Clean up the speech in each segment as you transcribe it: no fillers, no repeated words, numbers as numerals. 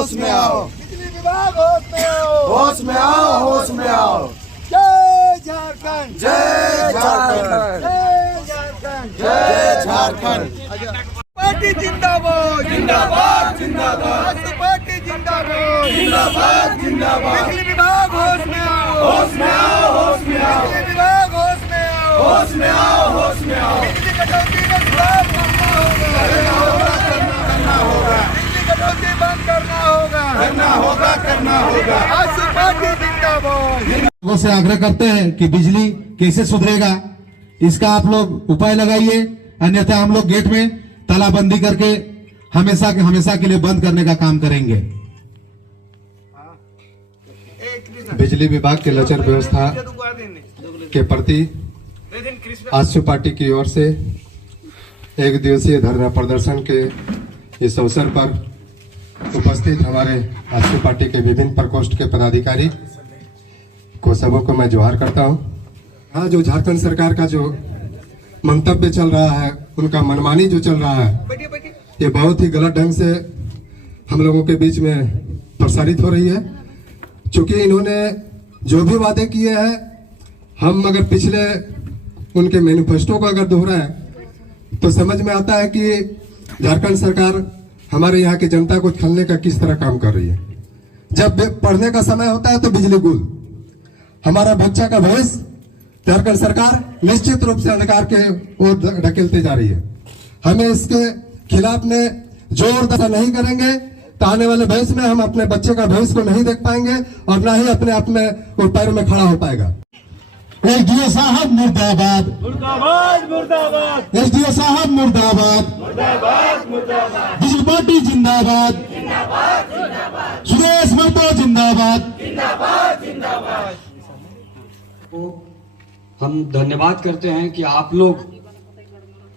होश में आओ, बिजली विभाग होश में आओ, होश में आओ, होश में आओ। जय झारखंड, जय झारखंड, जय झारखंड, जय झारखंड। पार्टी जिंदाबाद, जिंदाबाद जिंदाबाद, आजसू पार्टी जिंदाबाद, जिंदाबाद जिंदाबाद। बिजली विभाग होश में आओ, होश में आओ, होश में आओ, बिजली विभाग होश में आओ, होश में आओ, होश में आओ। बिजली कटौती का सुधार करना होगा, करना होगा, बिजली कटौती बंद करना होगा, करना होगा, करना होगा। आजसू पार्टी जिंदाबाद। लोगों से आग्रह करते हैं कि बिजली कैसे सुधरेगा, इसका आप लोग उपाय लगाइए, अन्यथा हम लोग गेट में तालाबंदी करके हमेशा के लिए बंद करने का काम करेंगे। बिजली विभाग के लचर व्यवस्था के प्रति आजसू पार्टी की ओर से एक दिवसीय धरना प्रदर्शन के इस अवसर पर उपस्थित हमारे आजसू पार्टी के विभिन्न प्रकोष्ठ के पदाधिकारी को सबों को मैं जोहार करता हूं। हाँ, जो झारखंड सरकार का जो मंतव्य चल रहा है, उनका मनमानी जो चल रहा है, ये बहुत ही गलत ढंग से हम लोगों के बीच में प्रसारित हो रही है। चूंकि इन्होंने जो भी वादे किए हैं, हम अगर पिछले उनके मैनिफेस्टो को अगर दोहराएं तो समझ में आता है कि झारखंड सरकार हमारे यहाँ की जनता को छलने का किस तरह काम कर रही है। जब पढ़ने का समय होता है तो बिजली गुल, हमारा बच्चा का भविष्य झारखंड सरकार निश्चित रूप से अंधकार के ओर ढकेलते जा रही है। हमें इसके खिलाफ में जोरदार नहीं करेंगे तो आने वाले भविष्य में हम अपने बच्चे का भविष्य को नहीं देख पाएंगे और ना ही अपने आप में वो पैरों में खड़ा हो पाएगा। एसडीओ साहब मुर्दाबाद, मुर्दाबाद, मुर्दाबाद, एसडीओ साहब मुर्दाबाद, मुर्दाबाद, मुर्दाबाद, बिजली पार्टी जिंदाबाद, सुरेश महतो जिंदाबाद। हम धन्यवाद करते हैं कि आप लोग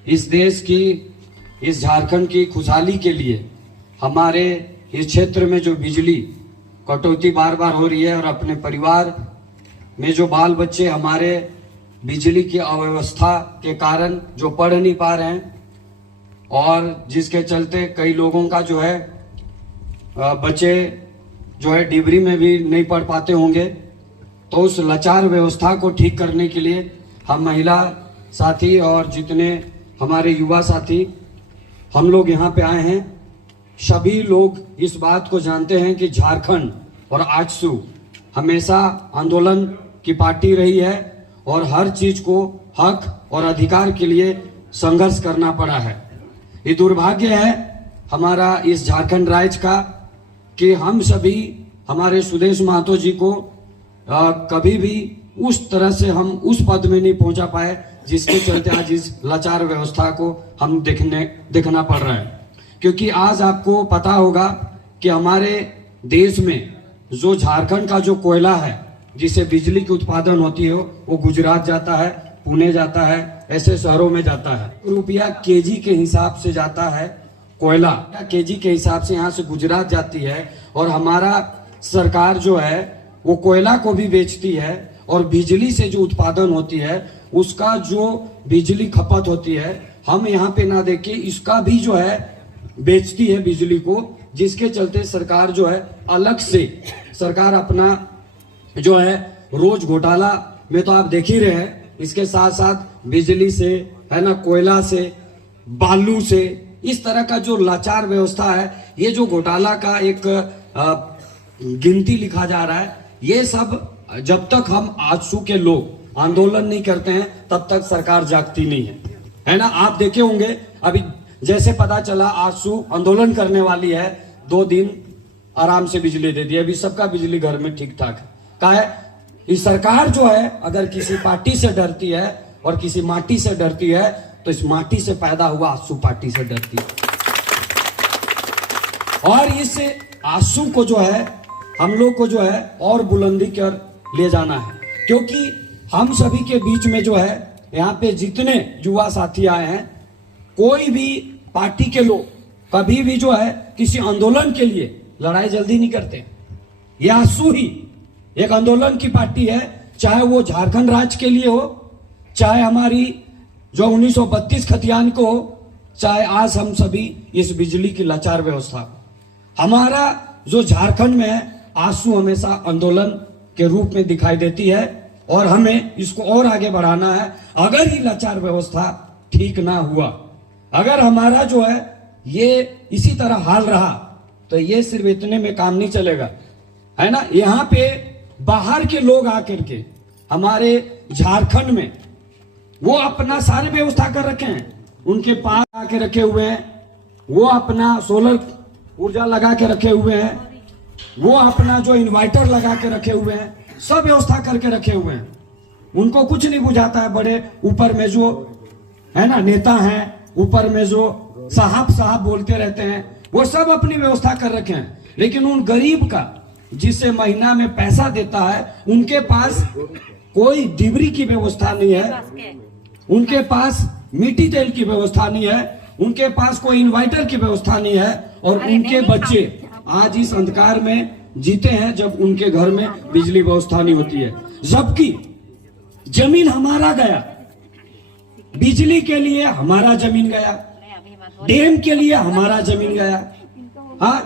इस देश की, इस झारखंड की खुशहाली के लिए हमारे इस क्षेत्र में जो बिजली कटौती बार बार हो रही है और अपने परिवार में जो बाल बच्चे हमारे बिजली की अव्यवस्था के कारण जो पढ़ नहीं पा रहे हैं और जिसके चलते कई लोगों का जो है बच्चे जो है डिग्री में भी नहीं पढ़ पाते होंगे, तो उस लाचार व्यवस्था को ठीक करने के लिए हम महिला साथी और जितने हमारे युवा साथी हम लोग यहाँ पे आए हैं। सभी लोग इस बात को जानते हैं कि झारखंड और आजसू हमेशा आंदोलन की पार्टी रही है और हर चीज को हक और अधिकार के लिए संघर्ष करना पड़ा है। ये दुर्भाग्य है हमारा इस झारखंड राज्य का कि हम सभी हमारे सुदेश महतो जी को कभी भी उस तरह से हम उस पद में नहीं पहुंचा पाए जिसके चलते आज इस लाचार व्यवस्था को हम देखना पड़ रहा है। क्योंकि आज आपको पता होगा कि हमारे देश में जो झारखंड का जो कोयला है जिससे बिजली की उत्पादन होती है वो गुजरात जाता है, पुणे जाता है, ऐसे शहरों में जाता है। रुपया केजी के हिसाब से जाता है कोयला, केजी के हिसाब से यहाँ से गुजरात जाती है और हमारा सरकार जो है वो कोयला को भी बेचती है और बिजली से जो उत्पादन होती है उसका जो बिजली खपत होती है हम यहाँ पे ना देके इसका भी जो है बेचती है बिजली को, जिसके चलते सरकार जो है अलग से सरकार अपना जो है रोज घोटाला में तो आप देख ही रहे हैं, इसके साथ साथ बिजली से है ना, कोयला से, बालू से, इस तरह का जो लाचार व्यवस्था है, ये जो घोटाला का एक गिनती लिखा जा रहा है, ये सब जब तक हम आजसू के लोग आंदोलन नहीं करते हैं तब तक सरकार जागती नहीं है ना। आप देखे होंगे अभी जैसे पता चला आजसू आंदोलन करने वाली है, 2 दिन आराम से बिजली दे दी, अभी सबका बिजली घर में ठीक ठाक है। का है इस सरकार जो है अगर किसी पार्टी से डरती है और किसी माटी से डरती है तो इस माटी से पैदा हुआ आजसू पार्टी से डरती है। और इस आजसू को जो है हम लोग को जो है और बुलंदी कर ले जाना है, क्योंकि हम सभी के बीच में जो है यहाँ पे जितने युवा साथी आए हैं, कोई भी पार्टी के लोग कभी भी जो है किसी आंदोलन के लिए लड़ाई जल्दी नहीं करते। ये आजसू ही एक आंदोलन की पार्टी है, चाहे वो झारखंड राज्य के लिए हो, चाहे हमारी जो 1932 खतियान को हो, चाहे आज हम सभी इस बिजली की लाचार व्यवस्था। हमारा जो झारखंड में है, आंसू हमेशा आंदोलन के रूप में दिखाई देती है और हमें इसको और आगे बढ़ाना है। अगर ये लाचार व्यवस्था ठीक ना हुआ, अगर हमारा जो है ये इसी तरह हाल रहा, तो ये सिर्फ इतने में काम नहीं चलेगा, है ना। यहाँ पे बाहर के लोग आकर के हमारे झारखंड में वो अपना सारे व्यवस्था कर रखे हैं, उनके पास आके रखे हुए हैं, वो अपना सोलर ऊर्जा लगा के रखे हुए हैं, वो अपना जो इन्वर्टर लगा के रखे हुए हैं, सब व्यवस्था करके रखे हुए हैं। उनको कुछ नहीं बुझाता है। बड़े ऊपर में जो है ना नेता हैं, ऊपर में जो साहब बोलते रहते हैं, वो सब अपनी व्यवस्था कर रखे हैं, लेकिन उन गरीब का जिसे महीना में पैसा देता है, उनके पास कोई डिबरी की व्यवस्था नहीं है, उनके पास मिट्टी तेल की व्यवस्था नहीं है, उनके पास कोई इन्वर्टर की व्यवस्था नहीं है, और उनके बच्चे आज इस अंधकार में जीते हैं जब उनके घर में बिजली व्यवस्था नहीं होती है। जबकि जमीन हमारा गया, बिजली के लिए हमारा जमीन गया, डैम के लिए हमारा जमीन गया, हाँ।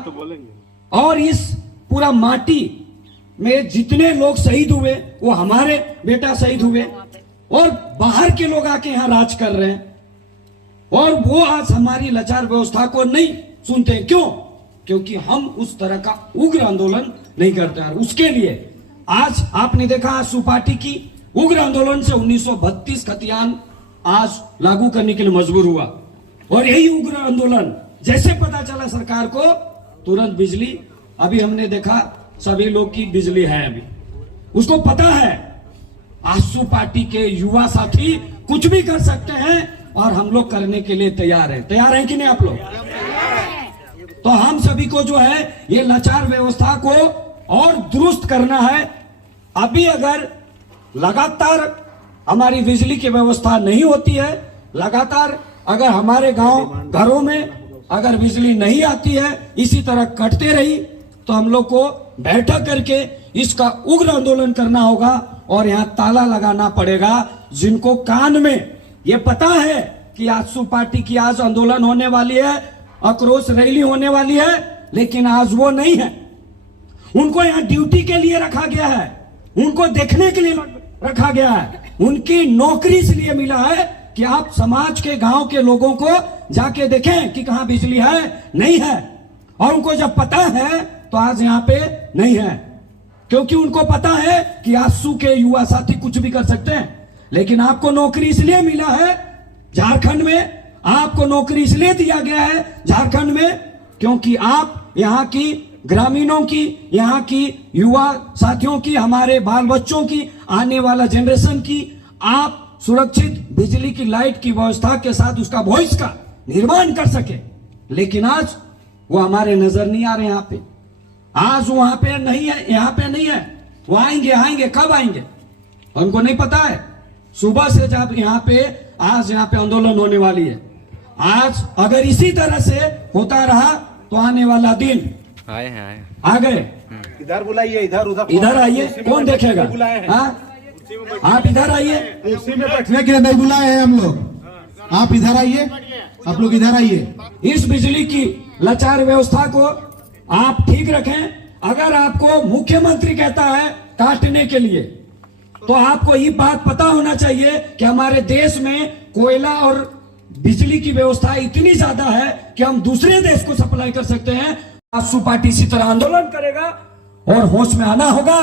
और इस पूरा माटी में जितने लोग शहीद हुए वो हमारे बेटा शहीद हुए, और बाहर के लोग आके यहाँ राज कर रहे हैं, और वो आज हमारी लाचार व्यवस्था को नहीं सुनते हैं। क्यों? क्योंकि हम उस तरह का उग्र आंदोलन नहीं करते हैं। उसके लिए आज आपने देखा आजसू पार्टी की उग्र आंदोलन से 1932 खतियान आज लागू करने के लिए मजबूर हुआ, और यही उग्र आंदोलन जैसे पता चला सरकार को, तुरंत बिजली, अभी हमने देखा सभी लोग की बिजली है। अभी उसको पता है आजसू पार्टी के युवा साथी कुछ भी कर सकते हैं, और हम लोग करने के लिए तैयार हैं। तैयार हैं कि नहीं आप लोग? तो हम सभी को जो है ये लाचार व्यवस्था को और दुरुस्त करना है। अभी अगर लगातार हमारी बिजली की व्यवस्था नहीं होती है, लगातार अगर हमारे गांव घरों में अगर बिजली नहीं आती है, इसी तरह कटते रही, तो हम लोग को बैठक करके इसका उग्र आंदोलन करना होगा, और यहाँ ताला लगाना पड़ेगा। जिनको कान में ये पता है कि आजसू पार्टी की आज आंदोलन होने वाली है, आक्रोश रैली होने वाली है, लेकिन आज वो नहीं है। उनको यहाँ ड्यूटी के लिए रखा गया है, उनको देखने के लिए रखा गया है। उनकी नौकरी इसलिए मिला है कि आप समाज के गांव के लोगों को जाके देखें कि कहां बिजली है, नहीं है। और उनको जब पता है तो आज यहाँ पे नहीं है, क्योंकि उनको पता है कि आजसू के युवा साथी कुछ भी कर सकते हैं। लेकिन आपको नौकरी इसलिए मिला है झारखंड में, आपको नौकरी इसलिए दिया गया है झारखंड में, क्योंकि आप यहाँ की ग्रामीणों की, यहाँ की युवा साथियों की, हमारे बाल बच्चों की, आने वाला जनरेशन की आप सुरक्षित बिजली की लाइट की व्यवस्था के साथ उसका भविष्य का निर्माण कर सके। लेकिन आज वो हमारे नजर नहीं आ रहे। यहाँ पे आज वहां पे नहीं है, यहाँ पे नहीं है। वो आएंगे कब आएंगे उनको नहीं पता है। सुबह से जब यहाँ पे आज यहाँ पे आंदोलन होने वाली है, आज अगर इसी तरह से होता रहा तो आने वाला दिन आए हैं आ गए। इधर बुलाइए, इधर आइए, कौन देखेगा? आप इधर आइए। उसी में बैठने के लिए नहीं बुलाए हैं हम लोग, आप इधर आइए, आप लोग इधर आइए। इस बिजली की लाचार व्यवस्था को आप ठीक रखें। अगर आपको मुख्यमंत्री कहता है काटने के लिए, तो आपको ये बात पता होना चाहिए कि हमारे देश में कोयला और बिजली की व्यवस्था इतनी ज्यादा है कि हम दूसरे देश को सप्लाई कर सकते हैं। आजसू पार्टी इसी तरह आंदोलन करेगा और होश में आना होगा,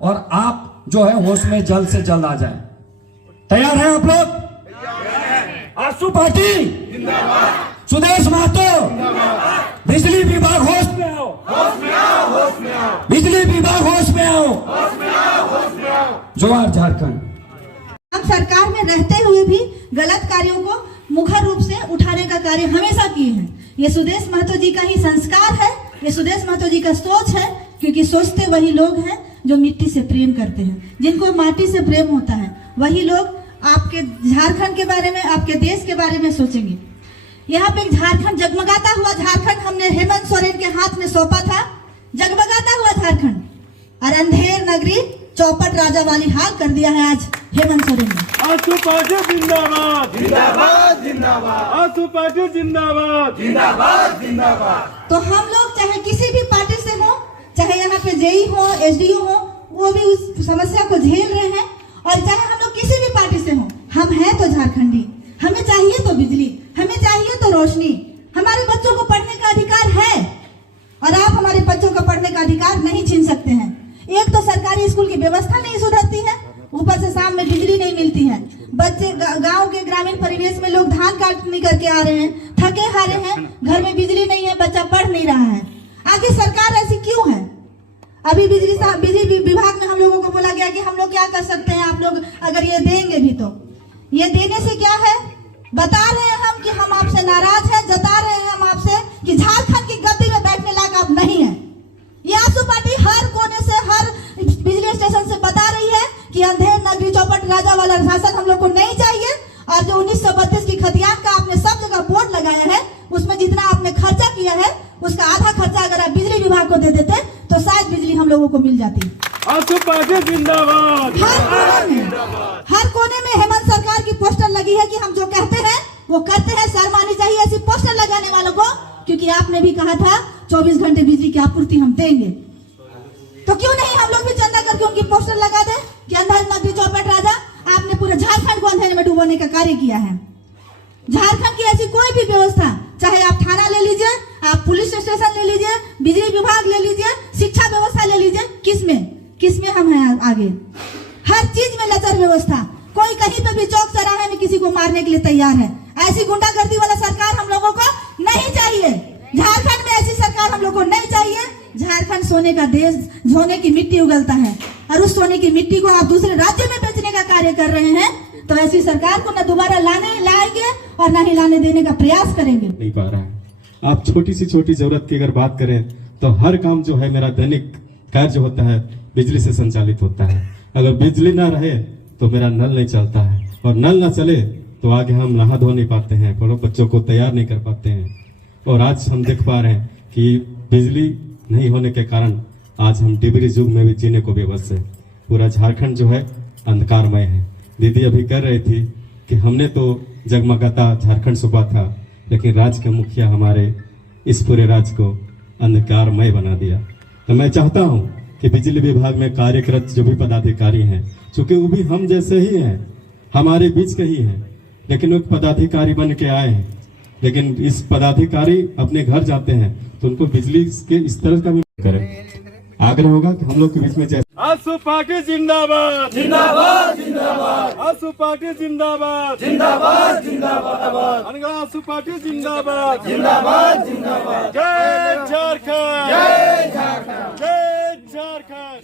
और आप जो है होश में जल्द से जल्द आ जाए। तैयार हैं आप लोग? आजसू पार्टी जिंदाबाद, सुदेश महतो, बिजली विभाग होश में आओ, बिजली विभाग होश में आओ, जोहार झारखंड। हम सरकार में रहते हुए भी गलत कार्यों को मुखर रूप से उठाने का कार्य हमेशा किए हैं। ये सुदेश महतो जी का ही संस्कार है, ये सुदेश महतो जी का सोच है, क्योंकि सोचते वही लोग हैं जो मिट्टी से प्रेम करते हैं। जिनको माटी से प्रेम होता है वही लोग आपके झारखंड के बारे में, आपके देश के बारे में सोचेंगे। यहाँ पे झारखंड, जगमगाता हुआ झारखंड हमने हेमंत सोरेन के हाथ में सौंपा था। जगमगाता हुआ झारखंड, और अंधेर नगरी चौपट राजा वाली हाल कर दिया है आज हेमंत सोरेन ने। आजसू पार्टी जिंदाबाद, जिंदाबाद जिंदाबाद, आजसू पार्टी जिंदाबाद, जिंदाबाद जिंदाबाद। तो हम लोग चाहे किसी भी पार्टी से हो, जेई हो, एसडीओ हो, वो भी उस समस्या को झेल रहे हैं। और चाहे हम लोग किसी भी पार्टी से हो, हम हैं तो झारखंडी, हमें चाहिए तो बिजली, हमें चाहिए तो रोशनी, हमारे बच्चों को पढ़ने का अधिकार है और आप हमारे बच्चों को पढ़ने का अधिकार नहीं छीन सकते हैं। एक तो सरकारी स्कूल की व्यवस्था नहीं सुधरती है, ऊपर से शाम में बिजली नहीं मिलती है। बच्चे गांव के ग्रामीण परिवेश में लोग धान काटने करके आ रहे हैं, थके हारे हैं, घर में बिजली नहीं है, बच्चा पढ़ नहीं रहा है। आखिर सरकार ऐसी क्यों है? अभी बिजली विभाग में हम लोगों को बोला गया कि हम लोग क्या कर सकते हैं, आप लोग अगर ये देंगे भी तो। ये देने से क्या है? बता रहे हैं हम कि हम आपसे नाराज हैं, जता रहे हैं हम आपसे कि झारखंड की गद्दी में बैठने लायक आप नहीं है। ये आजसू पार्टी हर कोने से, हर बिजली स्टेशन से बता रही है कि अंधेर नगरी चौपट राजा वाला शासन हम लोग को नहीं चाहिए। और जो 1932 की खतियान का आपने सब जगह बोर्ड लगाया है, उसमें जितना आपने खर्चा किया है उसका आधा खर्चा अगर आप बिजली विभाग को दे देते तो शायद बिजली हम लोगों को मिल जाती। आजसू पार्टी जिंदाबाद। हर कोने में हेमंत सरकार की पोस्टर लगी है कि हम जो कहते हैं वो करते हैं। शर्म आनी चाहिए ऐसी पोस्टर लगाने वालों को, क्योंकि आपने भी कहा था 24 घंटे बिजली की आपूर्ति हम देंगे। तो क्यों नहीं हम लोग भी चंदा करके उनकी पोस्टर लगा दे कि अंधेर नगरी चौपट राजा, आपने पूरे झारखंड को अंधेरे में डुबोने का कार्य किया है। झारखंड की ऐसी कोई भी व्यवस्था, चाहे आप थाना ले लीजिए, आप पुलिस स्टेशन ले लीजिए, बिजली विभाग ले लीजिए, शिक्षा व्यवस्था ले लीजिए, किसमें हम हैं आगे? हर चीज में लचर व्यवस्था। कोई कहीं पे भी चौक चौराहे में किसी को मारने के लिए तैयार है। ऐसी गुंडागर्दी वाला सरकार हम लोगों को नहीं चाहिए। झारखंड में ऐसी सरकार हम लोग को नहीं चाहिए। झारखंड सोने का देश, सोने की मिट्टी उगलता है और उस सोने की मिट्टी को आप दूसरे राज्य में बेचने का कार्य कर रहे हैं। तो ऐसी सरकार को न दोबारा लाएंगे और न ही लाने देने का प्रयास करेंगे। नहीं पा रहा है। आप छोटी सी छोटी जरूरत की अगर बात करें तो हर काम जो है मेरा दैनिक कार्य होता है बिजली से संचालित होता है। अगर बिजली ना रहे तो मेरा नल नहीं चलता है, और नल ना चले तो आगे हम नहा धो नहीं पाते हैं, बड़ों बच्चों को तैयार नहीं कर पाते हैं। और आज हम देख पा रहे हैं कि बिजली नहीं होने के कारण आज हम डिबरी युग में भी जीने को बेबस है। पूरा झारखंड जो है अंधकारमय है। दीदी अभी कह रही थी कि हमने तो जगमगाता झारखंड सुबह था, लेकिन राज्य के मुखिया हमारे इस पूरे राज्य को अंधकारमय बना दिया। तो मैं चाहता हूं कि बिजली विभाग में कार्यरत जो भी पदाधिकारी हैं, चूंकि वो भी हम जैसे ही हैं, हमारे बीच के ही हैं, लेकिन वो पदाधिकारी बन के आए हैं, लेकिन इस पदाधिकारी अपने घर जाते हैं तो उनको बिजली के इस तरह का भी करें। आग्रह होगा कि हम लोग के बीच में जैसे आजसू पार्टी जिंदाबाद जिंदाबाद जिंदाबाद। आजसू पार्टी जिंदाबाद जिंदाबाद जिंदाबाद। आजसू पार्टी जिंदाबाद जिंदाबाद जिंदाबाद। जय झारखंड, जय झारखंड, जय झारखंड।